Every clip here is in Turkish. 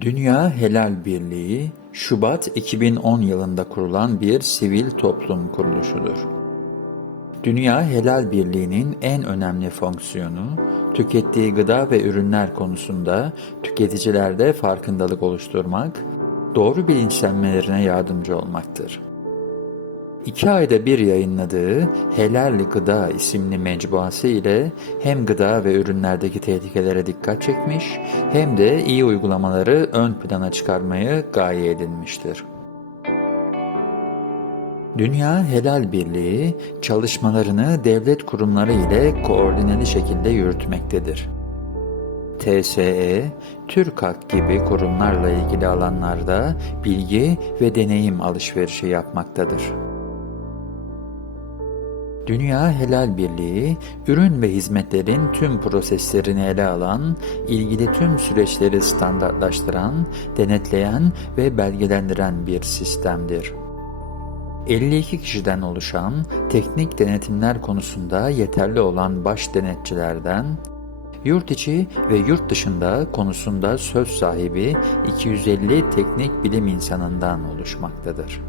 Dünya Helal Birliği, Şubat 2010 yılında kurulan bir sivil toplum kuruluşudur. Dünya Helal Birliği'nin en önemli fonksiyonu, tükettiği gıda ve ürünler konusunda tüketicilerde farkındalık oluşturmak, doğru bilinçlenmelerine yardımcı olmaktır. İki ayda bir yayınladığı Helal Gıda isimli mecmuası ile hem gıda ve ürünlerdeki tehlikelere dikkat çekmiş hem de iyi uygulamaları ön plana çıkarmayı gaye edinmiştir. Dünya Helal Birliği çalışmalarını devlet kurumları ile koordineli şekilde yürütmektedir. TSE, TÜRKAK gibi kurumlarla ilgili alanlarda bilgi ve deneyim alışverişi yapmaktadır. Dünya Helal Birliği, ürün ve hizmetlerin tüm proseslerini ele alan, ilgili tüm süreçleri standartlaştıran, denetleyen ve belgelendiren bir sistemdir. 52 kişiden oluşan, teknik denetimler konusunda yeterli olan baş denetçilerden, yurt içi ve yurt dışında konusunda söz sahibi 250 teknik bilim insanından oluşmaktadır.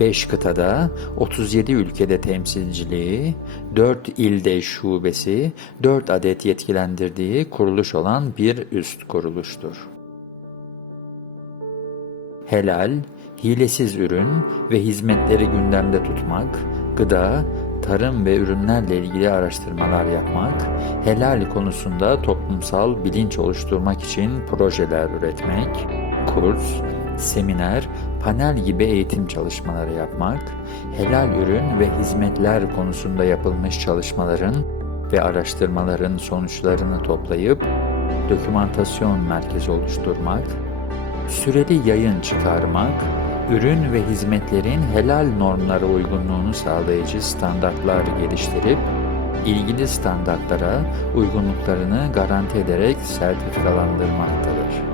5 kıtada, 37 ülkede temsilciliği, 4 ilde şubesi, 4 adet yetkilendirdiği kuruluş olan bir üst kuruluştur. Helal, hilesiz ürün ve hizmetleri gündemde tutmak, gıda, tarım ve ürünlerle ilgili araştırmalar yapmak, helal konusunda toplumsal bilinç oluşturmak için projeler üretmek, kurs, seminer, panel gibi eğitim çalışmaları yapmak, helal ürün ve hizmetler konusunda yapılmış çalışmaların ve araştırmaların sonuçlarını toplayıp dokümantasyon merkezi oluşturmak, süreli yayın çıkarmak, ürün ve hizmetlerin helal normlara uygunluğunu sağlayıcı standartlar geliştirip, ilgili standartlara uygunluklarını garanti ederek sertifikalandırmaktadır.